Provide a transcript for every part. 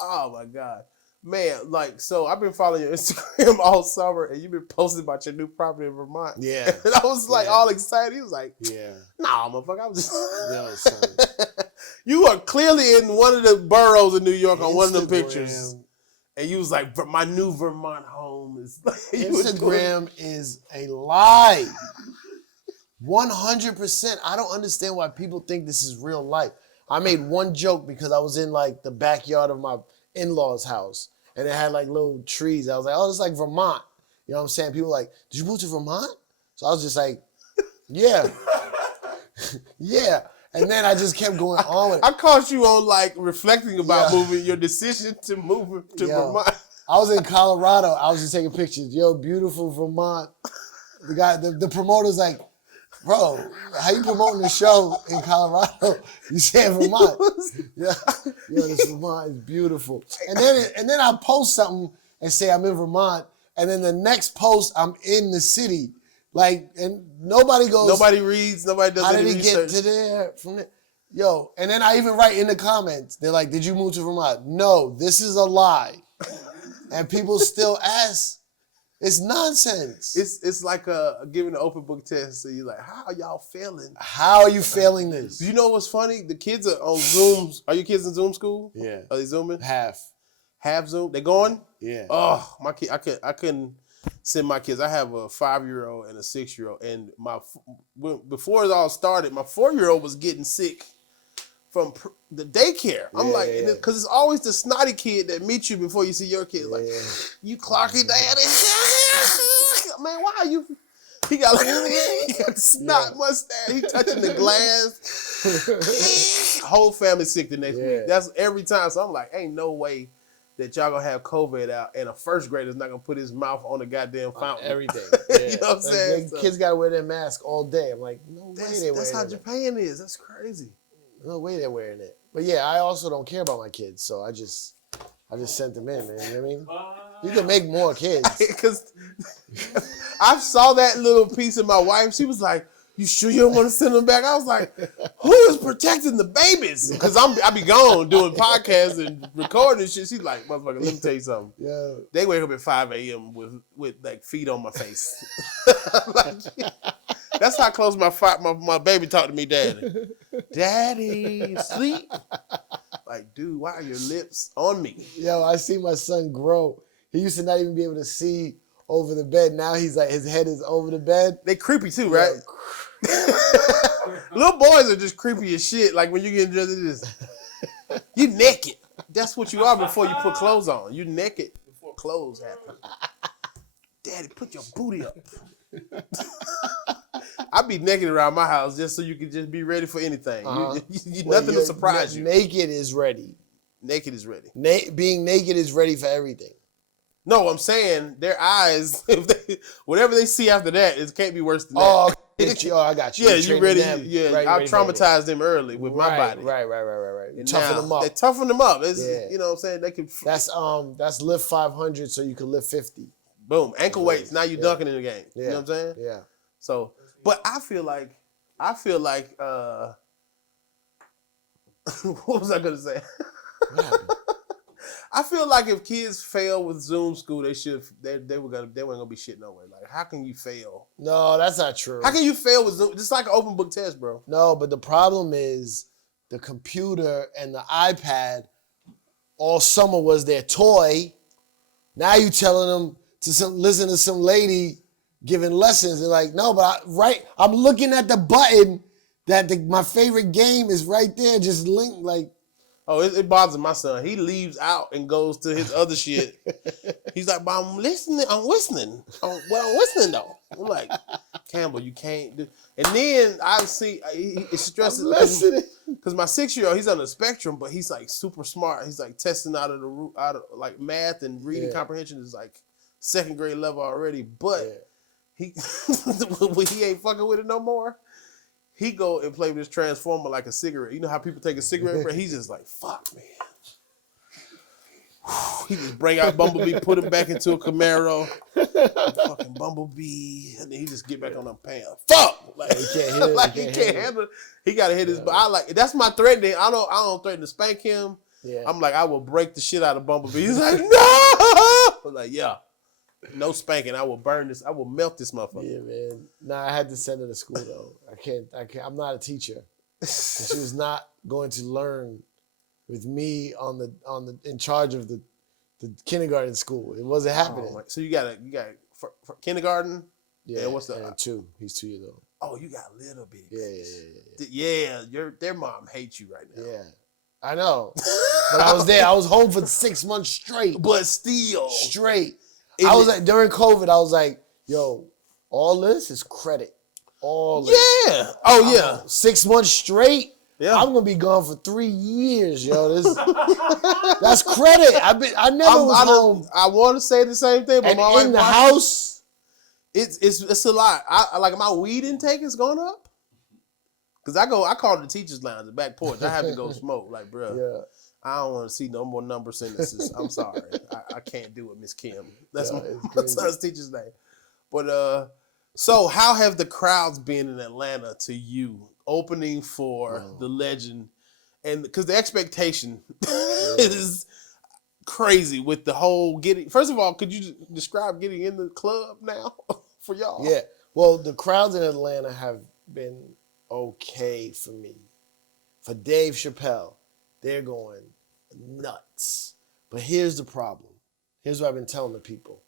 Oh my God. Man, like, so I've been following your Instagram all summer and you've been posting about your new property in Vermont. Yeah. And I was like all excited. He was like, nah, motherfucker, I was just Yo, son. You are clearly in one of the boroughs in New York on one of the pictures. And you was like, my new Vermont home is like Instagram is a lie. 100%. I don't understand why people think this is real life. I made one joke because I was in like the backyard of my in-laws' house and it had like little trees. I was like, oh, it's like Vermont. You know what I'm saying? People were like, did you move to Vermont? So I was just like, yeah. Yeah. And then I just kept going on with it. I caught you on like reflecting about moving, your decision to move to Vermont. I was in Colorado. I was just taking pictures. Yo, beautiful Vermont. The guy, the promoter's like, bro, how you promoting the show in Colorado? You saying Vermont? Yeah, yo, this Vermont is beautiful. And then I post something and say I'm in Vermont, and then the next post I'm in the city. Like, and nobody goes. Nobody reads. Nobody does. How any did he research. get to there from there? Yo, and then I even write in the comments. They're like, "Did you move to Vermont?" No, this is a lie. And people still ask. It's nonsense. It's like giving an open book test. So you're like, how are y'all failing? How are you failing this? You know what's funny? The kids are on Zooms. Are your kids in Zoom school? Yeah. Are they Zooming? Half Zoom? They going? Yeah. Oh, my kid! I couldn't send my kids. I have a 5-year-old and a 6-year-old, and before it all started, my 4-year-old was getting sick from the daycare. I'm like, because it's always the snotty kid that meets you before you see your kid. Like, you Clarky daddy? Man, why are you? He got the snot mustache. He touching the glass. Whole family sick the next week. That's every time. So I'm like, ain't no way that y'all gonna have COVID out and a first grader's not gonna put his mouth on the goddamn fountain. Everything. You know what I'm saying? Kids gotta wear their mask all day. I'm like, no way they're wearing it. That's how Japan is. That's crazy. No way they're wearing it. But yeah, I also don't care about my kids, so I just sent them in, man. You know what I mean? You can make more kids. Because I saw that little piece of my wife. She was like, you sure you don't want to send them back? I was like, who is protecting the babies? Because I be gone doing podcasts and recording and shit. She's like, motherfucker, let me tell you something. Yeah. They wake up at 5 a.m. with like feet on my face. Like, that's how close my baby talked to me, daddy. Daddy, sleep. Like, dude, why are your lips on me? Yo, I see my son grow. He used to not even be able to see over the bed. Now he's like, his head is over the bed. They creepy too, right? Little boys are just creepy as shit. Like when you get dressed, this, you naked. That's what you are before you put clothes on. You naked before clothes happen. Daddy, put your booty up. I be naked around my house just so you can just be ready for anything. Nothing to surprise you. Naked is ready. Naked is ready. Being naked is ready for everything. No, I'm saying their eyes, whatever they see after that, it can't be worse than that. Oh, I got you. Yeah, you ready? I traumatized them early with my body. Right. Toughen them up. They toughen them up. You know what I'm saying? They can. That's lift 500 so you can lift 50. Boom, ankle weights. Now you're dunking in the game. Yeah. You know what I'm saying? Yeah. So, but I feel like, what was I gonna say? I feel like if kids fail with Zoom school, they weren't gonna be shit no way. Like, how can you fail? No, that's not true. How can you fail with Zoom? Just like an open book test, bro. No, but the problem is the computer and the iPad all summer was their toy. Now you telling them to listen to some lady giving lessons. They're like, no, but I'm looking at the button that my favorite game is right there, just linked like. Oh, it bothers my son. He leaves out and goes to his other shit. He's like, but I'm listening. I'm listening though. I'm like, Campbell, you can't do. And then I see it stresses because my 6-year-old, he's on the spectrum, but he's like super smart. He's like testing out of like math and reading comprehension is like 2nd grade level already. But he ain't fucking with it no more. He go and play with his transformer like a cigarette. You know how people take a cigarette break? He's just like, fuck, man. He just bring out Bumblebee, put him back into a Camaro. Fucking Bumblebee. And then he just get back on them pants. Fuck! Like, he can't hit it. Like he can't handle it. He got to hit his... But that's my threat. I don't threaten to spank him. Yeah. I'm like, I will break the shit out of Bumblebee. He's like, no. I'm like, yeah. No spanking. I will burn this. I will melt this motherfucker. Yeah, man. Nah, I had to send her to school though. I can't. I'm not a teacher. And she was not going to learn with me in charge of the kindergarten school. It wasn't happening. Oh, so you got for kindergarten? Yeah. And what's the? And 2. He's 2 years old. Oh, you got little bitty. Yeah. Yeah, their mom hates you right now. Yeah. I know. But I was there. I was home for 6 months straight. But still. Straight. I was like, during COVID, I was like, yo, all this is credit. All this. Yeah. Oh, yeah. 6 months straight. Yeah. I'm gonna be gone for 3 years, yo. That's credit. I never was home. I want to say the same thing, but And in the house, it's a lot. I like my weed intake is going up. Cause I call the teachers' lounge, the back porch. I have to go smoke, like, bro. yeah. I don't want to see no more number sentences. I'm sorry, I can't do it, Miss Kim. That's Yeah, my son's teacher's name. But so how have the crowds been in Atlanta to you? Opening for the legend, and because the expectation is crazy with the whole getting. First of all, could you describe getting in the club now for y'all? Yeah. Well, the crowds in Atlanta have been okay for me. For Dave Chappelle, they're going nuts. But here's the problem. Here's what I've been telling the people.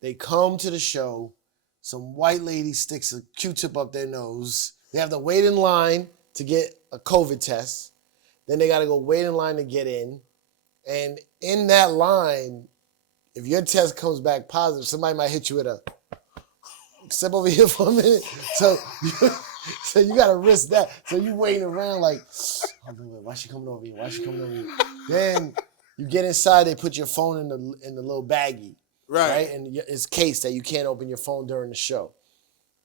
They come to the show, some white lady sticks a Q-tip up their nose. They have to wait in line to get a COVID test. Then they got to go wait in line to get in. And in that line, if your test comes back positive, somebody might hit you with a, step over here for a minute. So you got to risk that. So you waiting around like, oh, why she coming over here? Why she coming over here? Then you get inside, they put your phone in the little baggie. Right? And it's cased that you can't open your phone during the show.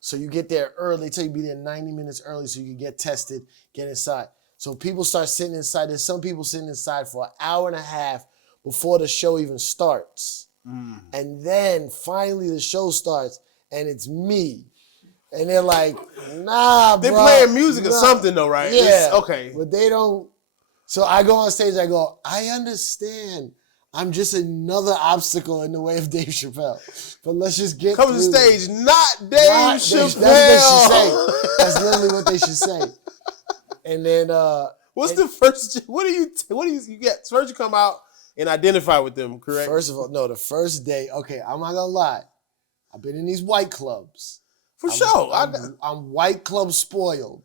So you get there early. They tell you be there 90 minutes early so you can get tested, get inside. So people start sitting inside. There's some people sitting inside for an hour and a half before the show even starts. And then finally the show starts and it's me. And they're like, nah, bro. They're playing music or something though, right? Yeah. It's, okay. But they don't. So I go on stage, I go, I understand. I'm just another obstacle in the way of Dave Chappelle. But let's just get Come to the stage, not Dave Chappelle. That's what they should say. That's literally what they should say. And then what's the first? What do you get? First you come out and identify with them, correct? First of all, no, the first day. Okay, I'm not gonna lie. I've been in these white clubs. Sure. I'm white club spoiled.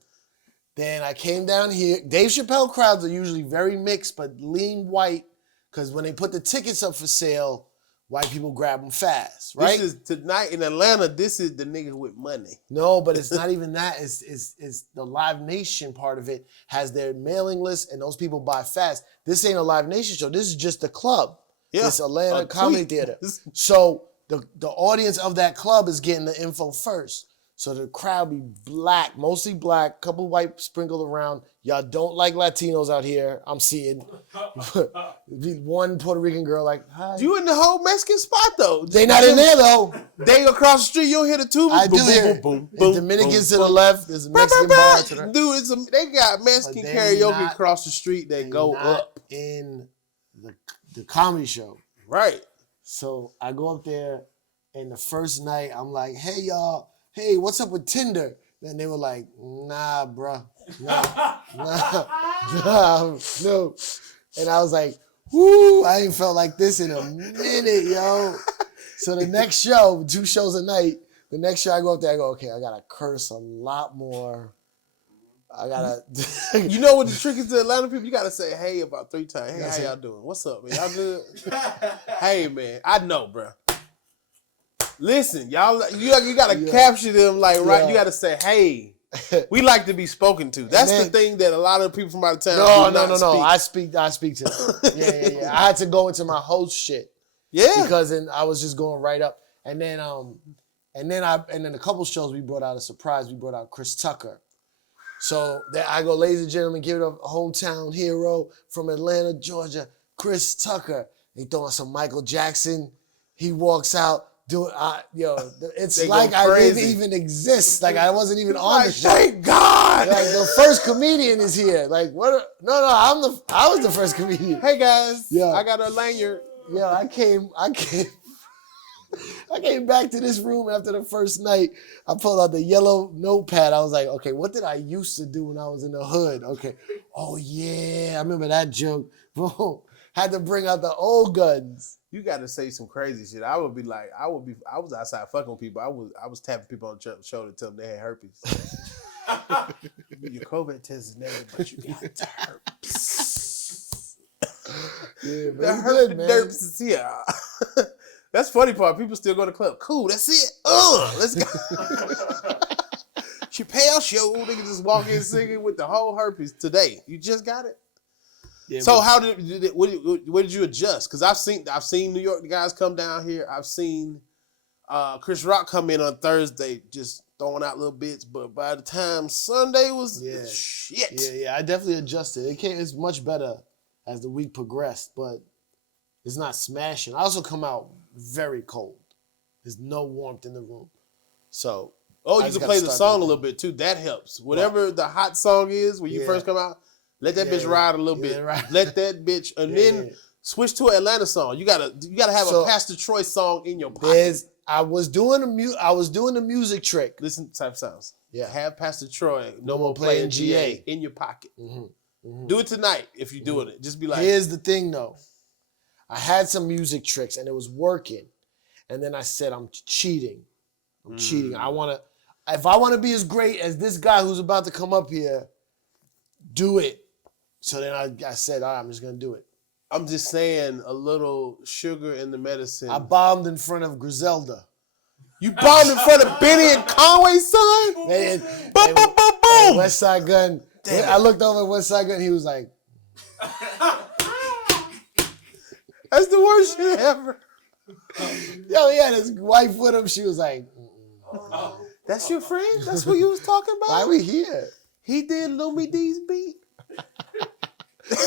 Then I came down here. Dave Chappelle crowds are usually very mixed, but lean white. Because when they put the tickets up for sale, white people grab them fast, right? This is tonight in Atlanta. This is the nigga with money. No, but it's not even that. It's the Live Nation part of it has their mailing list, and those people buy fast. This ain't a Live Nation show. This is just a club. Yeah, it's Atlanta Comedy Theater. So the audience of that club is getting the info first. So the crowd be black, mostly black, couple white sprinkled around. Y'all don't like Latinos out here. I'm seeing one Puerto Rican girl like, hi. You in the whole Mexican spot though. They not in there though. They across the street. You don't hear the tubas. I do hear Dominicans to the left. There's a Mexican bar to the dude. They got Mexican karaoke across the street that go up in the comedy show. Right. So I go up there, and the first night I'm like, hey y'all. Hey, what's up with Tinder? Then they were like, nah, bruh. Nah, no. And I was like, whoo, I ain't felt like this in a minute, yo. So the next show, 2 shows a night, the next show I go up there, I go, okay, I gotta curse a lot more. I gotta. You know what the trick is to Atlanta people? You gotta say hey about 3 times. Hey, how y'all doing? What's up, man? Y'all good? Hey, man. I know, bruh. Listen, y'all, you gotta capture them like right. You gotta say, "Hey, we like to be spoken to." That's the thing that a lot of people from out of town. No. I speak to them. Yeah. I had to go into my host shit. Yeah, because I was just going right up, and then a couple shows we brought out a surprise. We brought out Chris Tucker. So I go, ladies and gentlemen, give it a hometown hero from Atlanta, Georgia, Chris Tucker. They throwing some Michael Jackson. He walks out. It's They like go I didn't crazy. even exist. Like I wasn't even on the Like, show. thank God. Like the first comedian is here. Like what? No, I was the first comedian. Hey guys, Yeah. I got a lanyard. Yo, I came back to this room after the first night. I pulled out the yellow notepad. I was like, okay, what did I used to do when I was in the hood? Okay. Oh yeah, I remember that joke. Boom. Had to bring out the old guns. You got to say some crazy shit. I was outside fucking with people. I was tapping people on the shoulder to tell them they had herpes. Your COVID test is negative, but you got the herpes. Yeah, but The it's good, herpes man. derps is here. That's funny part. People still go to the club. Cool, that's it. Let's go. Chappelle show. Nigga just walk in singing with the whole herpes today. You just got it. Yeah, So but- how where did you Adjust? Because I've seen New York guys come down here. I've seen Chris Rock come in on Thursday just throwing out little bits, but by the time Sunday was shit. Yeah, I definitely adjusted. It's much better as the week progressed, but it's not smashing. I also come out very cold. There's no warmth in the room. So Oh, I you just can gotta play the start song a thinking. little bit too. That helps. Whatever the hot song is when you Yeah. first come out, let that Yeah, bitch ride a little yeah, bit. right. Let that bitch, and then switch to an Atlanta song. You gotta have So, a Pastor Troy song in your pocket. I was doing the music trick. Listen to type of sounds. Yeah. Have Pastor Troy no more playing GA in your pocket. Do it tonight if you're doing it. Just be like, Here's the thing though. I had some music tricks and it was working. And then I said, I'm cheating. I'm cheating. If I want to be as great as this guy who's about to come up here, do it. So then I said, all right, I'm just going to do it. I'm just saying a little sugar in the medicine. I bombed in front of Griselda. You bombed in front of Benny and Conway's son? And, Boom, boom, boom, boom. West Side Gun. I looked over at West Side Gun. He was like, That's the worst shit ever. yo, he had his wife with him. She was like, That's your friend? That's who you was talking about? why are we here? He did Lumi D's beat.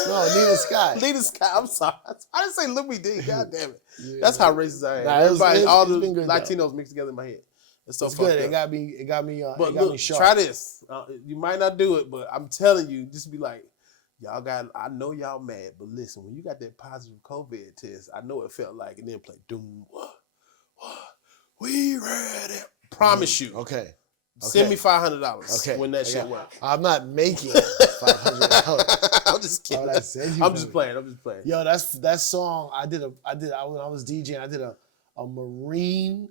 No, Nina Sky. Lita Scott, I'm sorry. I didn't say Lumi D. God damn it. Yeah. That's how racist I am. Nah, Everybody, all it's the been good, though. Latinos mixed together in my head. It's so It's fucked good. up. It got me But me look, sharp. try this. You might not do it, but I'm telling you, just be like, I know y'all mad, but listen, when you got that positive COVID test, I know it felt like, and then play doom. We ready. Promise you. Okay. Send me $500 Okay. when that shit works. I'm not making $500. I'm just kidding. Why would I send you I'm just money? playing. I'm just playing. Yo, that song when I was DJing, I did a Marine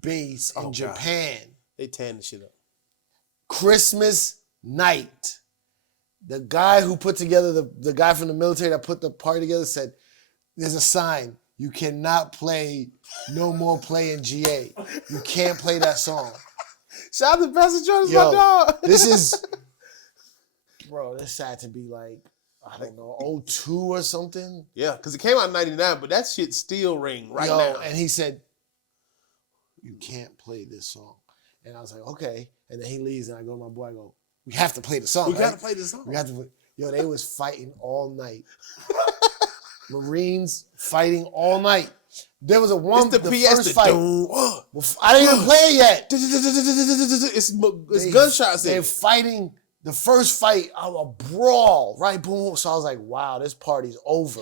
base in God. Japan. They tan the shit up. Christmas night. The guy who put together the guy from the military that put the party together said, there's a sign. You cannot play No More Playing GA. You can't play that song. Shout out to Pastor Jordan's Yo, my dog. This had to be like, I don't know, 02 or something. Yeah, because it came out in 99, but that shit still ring right now. And he said, you can't play this song. And I was like, okay. And then he leaves and I go to my boy, I go, we have to play the song. We right? gotta play this song. We have to play. Yo, they was fighting all night. Marines fighting all night. There was It's the PS first to fight. I didn't even play it yet. It's gunshots in They're it. fighting the first fight, a brawl, right? Boom. So I was like, wow, this party's over.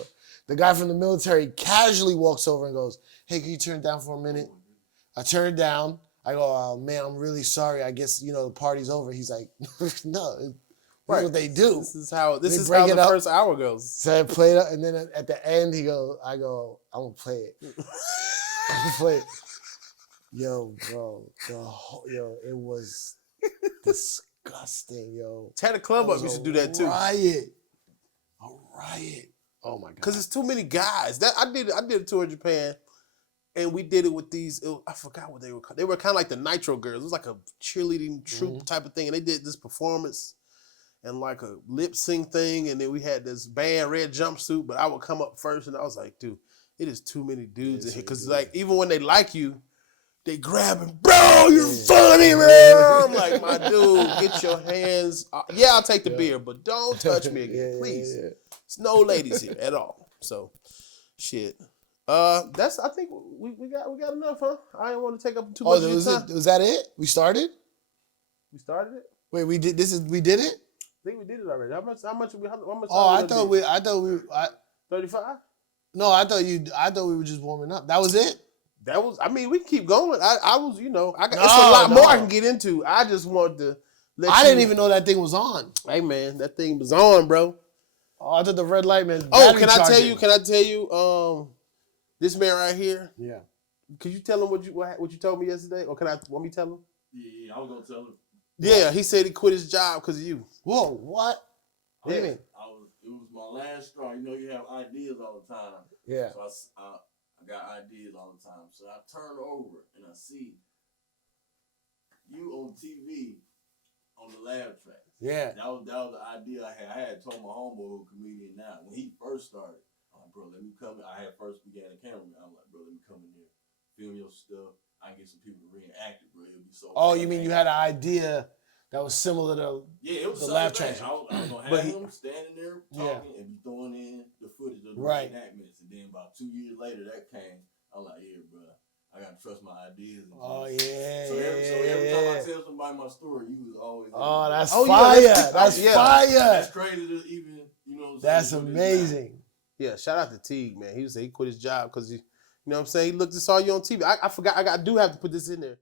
The guy from the military casually walks over and goes, hey, can you turn it down for a minute? I turn it down. I go, oh, man, I'm really sorry. I guess, the party's over. He's like, no, that's what they do. This is how break the it up. first hour goes. So I played it, and then at the end, I go, I'm gonna play it. I'm gonna play it. Yo, bro, it was disgusting, yo. Tear the club up. You should do that too. A riot. Oh my god. Because it's too many guys. I did a tour of Japan, and we did it with these. I forgot what they were called. They were kind of like the Nitro Girls. It was like a cheerleading troupe type of thing, and they did this performance and like a lip sync thing, and then we had this band red jumpsuit. But I would come up first, and I was like, dude, it is too many dudes in here. Because like even when they like you, they grab him, bro, you're funny, man. I'm like, my dude, get your hands. Yeah, I'll take the beer, but don't touch me again, please. There's no ladies here at all. So, shit. That's. I think we got enough, huh? I didn't want to take up too Oh, much of your time. was that it? We started? We started it. Wait, we did it? I think we did it already. How much? Oh, I thought we 35. No, I thought we were just warming up. That was it? That was. I mean, we can keep going. I was. You know, it's a No, lot more I no. can get into. I just wanted to. I didn't even know that thing was on. Hey man, that thing was on, bro. Oh, I thought the red light meant. Oh, battery can I charging. tell you? This man right here. Yeah. Could you tell him what you told me yesterday, or want me tell him? Yeah, I was gonna tell him. Yeah, he said he quit his job because of you. Whoa, what? What do you mean? It was my last straw. You know, you have ideas all the time. Yeah. So I got ideas all the time. So I turn over and I see you on TV on the lab track. Yeah. That was the idea I had. I had told my homeboy who comedian now when he first started. I'm like, bro, let me come. I had first began a cameraman. I'm like, bro, let me come in here, film your stuff. I can get some people to reenact it, bro. It'll be so. Oh, you mean you had an idea that was similar to it was the the laugh track. track. I was gonna have him standing there talking and be throwing in the footage of the reenactments, and then about 2 years later that came. I'm like, yeah, bro, I gotta trust my ideas. Oh yeah. So every time I tell somebody my story, you was always. Oh, that's fire. fire. That's fire. That's crazy to even, you know. What I'm That's saying, amazing. Yeah, shout out to Teague, man. He said he quit his job because you know what I'm saying. He saw you on TV. I forgot. I do have to put this in there.